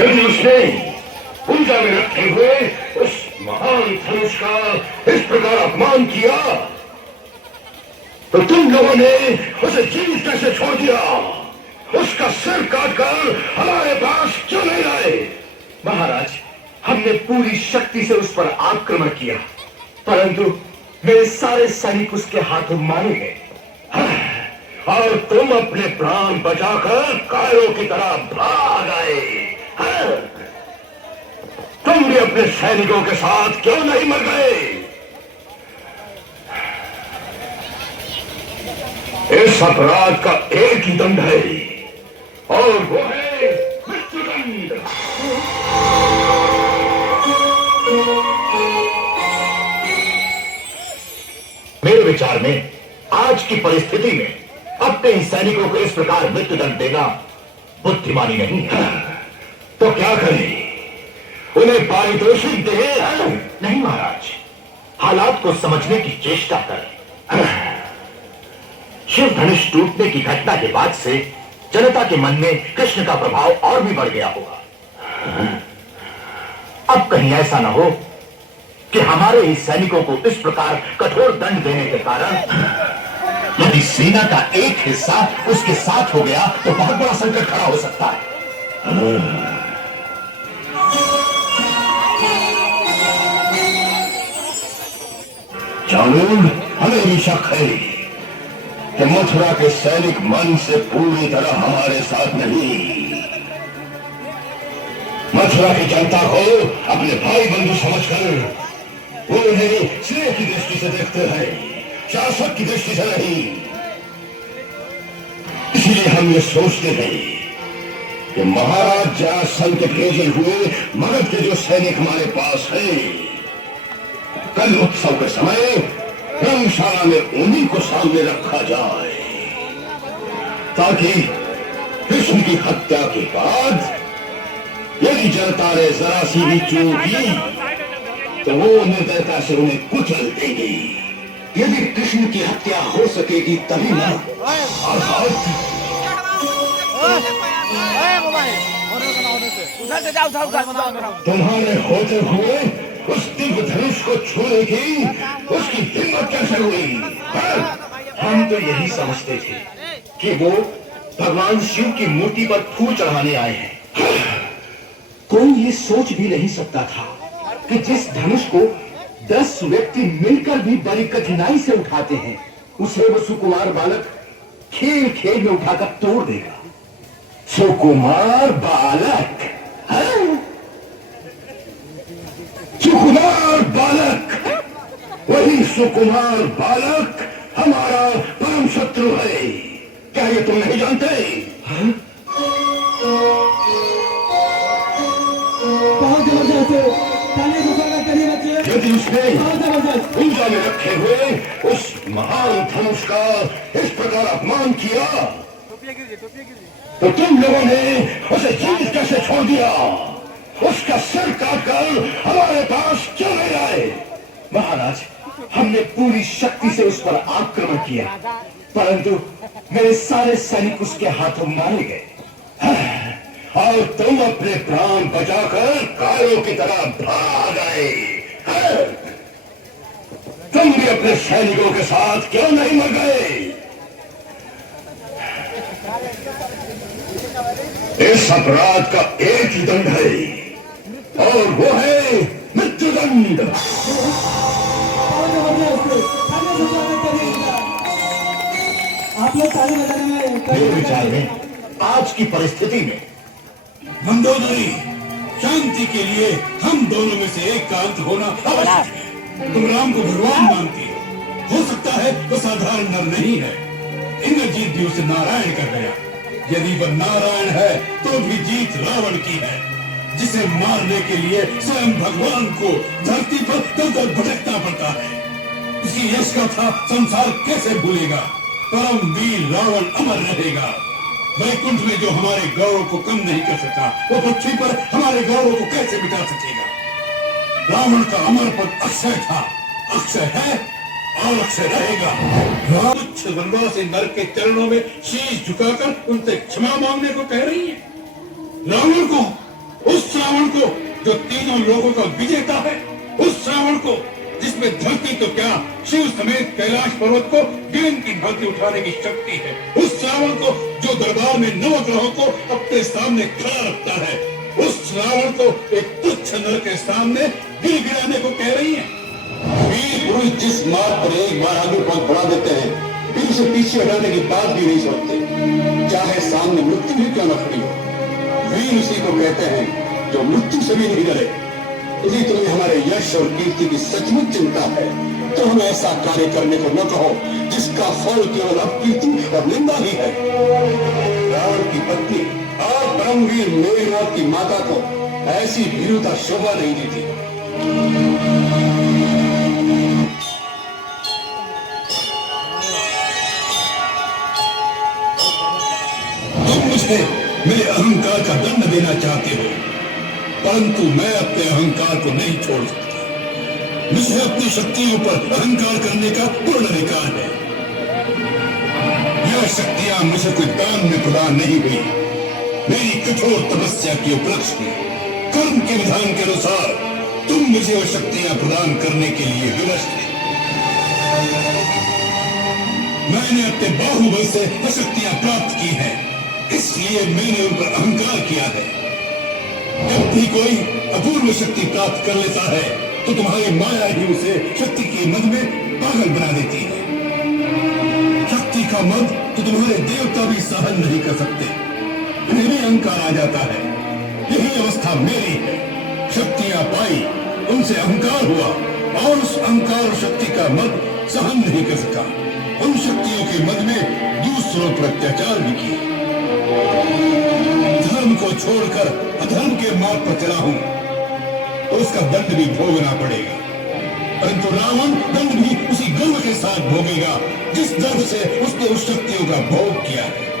यदि उसने पूजा में रखे हुए उस महान धनुष का इस प्रकार अपमान किया तो तुम लोगों ने उसे जीवित कैसे छोड़ दिया? उसका सिर काटकर हमारे पास क्यों नहीं लाए? महाराज, हमने पूरी शक्ति से उस पर आक्रमण किया, परंतु मेरे सारे सैनिक उसके हाथों मारे गए। और तुम अपने प्राण बचाकर कायरों की तरह भाग आए। तुम भी अपने सैनिकों के साथ क्यों नहीं मर गए? इस अपराध का एक ही दंड है और वो है मृत्युदंड। मेरे विचार में आज की परिस्थिति में अपने ही सैनिकों को इस प्रकार मृत्युदंड देना बुद्धिमानी नहीं है। तो क्या करें? उन्हें पारितोषिक दे? नहीं महाराज, हालात को समझने की चेष्टा करें। शिव धनुष टूटने की घटना के बाद से जनता के मन में कृष्ण का प्रभाव और भी बढ़ गया होगा। अब कहीं ऐसा न हो कि हमारे ही सैनिकों को इस प्रकार कठोर दंड देने के कारण यदि सेना का एक हिस्सा उसके साथ हो गया तो बहुत बड़ा संकट खड़ा हो सकता है। चाणूर, हमें भी शक है कि मथुरा के सैनिक मन से पूरी तरह हमारे साथ नहीं। मथुरा की जनता को अपने भाई बंधु समझकर वो उन्हें स्नेह की दृष्टि से देखते हैं, शासक की दृष्टि से नहीं। इसलिए हम ये सोचते हैं कि महाराज जरासंध के भेजे हुए मगध के जो सैनिक हमारे पास हैं, कल उत्सव के समय रंगशाला में उन्हीं को सामने रखा जाए, ताकि कृष्ण की हत्या के बाद यदि जनता ने जरा सी भी चूक की तो वो निर्दयता से उन्हें कुचल देगी। यदि कृष्ण की हत्या हो सकेगी तभी ना। तुम्हारे होते हुए उस दिव्य धनुष को छूने की उसकी हिम्मत कैसे हुई? हम तो यही समझते थे कि वो भगवान शिव की मूर्ति पर फूल चढ़ाने आए हैं। कोई ये सोच भी नहीं सकता था कि जिस धनुष को 10 व्यक्ति मिलकर भी बड़ी कठिनाई से उठाते हैं, उसे वो सुकुमार बालक खेल खेल में उठाकर तोड़ देगा। सुकुमार बालक? सुकुमार बालक? वही सुकुमार बालक हमारा परम शत्रु है। क्या ये तुम नहीं जानते? यदि उसने पूजा में रखे हुए उस महान धनुष का इस प्रकार अपमान किया तो तुम लोगों ने उसे जीवित कैसे छोड़ दिया? उसका सिर काटकर हमारे पास क्यों नहीं आए? महाराज, हमने पूरी शक्ति से उस पर आक्रमण किया, परंतु मेरे सारे सैनिक उसके हाथों मारे गए। और तुम अपने प्राण बचाकर कायों की तरह भाग आए। तुम भी अपने सैनिकों के साथ क्यों नहीं मर गए? इस अपराध का एक ही दंड है और वो है मृत्युदंड। मेरे विचार में आज की परिस्थिति में मंदोदरी, शांति के लिए हम दोनों में से एक का अंत होना आवश्यक है। तुम राम को भगवान मानती हो सकता है वो साधारण नर नहीं है। इंद्रजीत भी उसे नारायण कर गया। यदि वह नारायण है तो भी जीत रावण की है, जिसे मारने के लिए स्वयं भगवान को धरती पर दर भटकना पड़ता है। उसकी यश गाथा संसार कैसे भूलेगा? परम वीर रावण अमर रहेगा। वैकुंठ में जो हमारे गौरव को कम नहीं कर सका, वो पृथ्वी पर हमारे गौरव को कैसे मिटा सकेगा? रावण का अमर पद अक्षय था, अक्षय है और अक्षय रहेगा। तुच्छ वनवासी नर के चरणों में शीश झुकाकर उनसे क्षमा मांगने को कह रही है। रावण को रावण को जो तीनों लोगों का विजेता है, उस रावण को जिसमें धरती तो क्या शिव समेत कैलाश पर्वत को गेंद की भांति उठाने की शक्ति है, उस रावण को जो दरबार में नवग्रहों को अपने सामने खड़ा रखता है, उस रावण को एक तुच्छ नर के सामने गिड़गिड़ाने को कह रही है। वीर पुरुष जिस मार्ग पर एक बार आगे पग बढ़ा देते हैं, फिर उसे पीछे हटाने की बात भी नहीं सोचते, चाहे सामने मृत्यु ही क्यों न खड़ी हो। वीर उसी को कहते हैं जो मृत्यु से भी नहीं डरे। यदि तुम्हें हमारे यश और कीर्ति की सचमुच चिंता है तो हमें ऐसा कार्य करने को न कहो जिसका फल केवल अपकीर्ति और निंदा ही है। रावण की पत्नी और परमवीर मेघनाथ की माता को ऐसी वीरता शोभा नहीं दी थी। तुम मुझे मेरे अहंकार का दंड देना चाहते हो, परंतु मैं अपने अहंकार को नहीं छोड़ सकता। मुझे अपनी शक्तियों पर अहंकार करने का पूर्ण अधिकार है। यह शक्तियां मुझे कोई दान में प्रदान नहीं हुई, मेरी कठोर तपस्या के उपलक्ष्य में कर्म के विधान के अनुसार तुम मुझे वह शक्तियां प्रदान करने के लिए विवश थे। मैंने अपने बाहुबल से वह शक्तियां प्राप्त की हैं, इसलिए मैंने उन पर अहंकार किया है। जब भी कोई अपूर्व शक्ति प्राप्त कर लेता है तो तुम्हारी माया ही उसे शक्ति के मद में पागल बना देती है। शक्ति का मद तो तुम्हारे देवता भी सहन नहीं कर सकते, उन्हें भी अहंकार आ जाता है। यही अवस्था मेरी है। शक्तियां पाई, उनसे अहंकार हुआ और उस अहंकार और शक्ति का मद सहन नहीं कर सका। उन शक्तियों के मद में दूसरों पर अत्याचार भी किए। धर्म को छोड़कर अधर्म के मार्ग पर चला हूं तो उसका दंड भी भोगना पड़ेगा, परंतु रावण दंड भी उसी गर्व के साथ भोगेगा जिस दर्द से उसने उस शक्तियों का भोग किया है।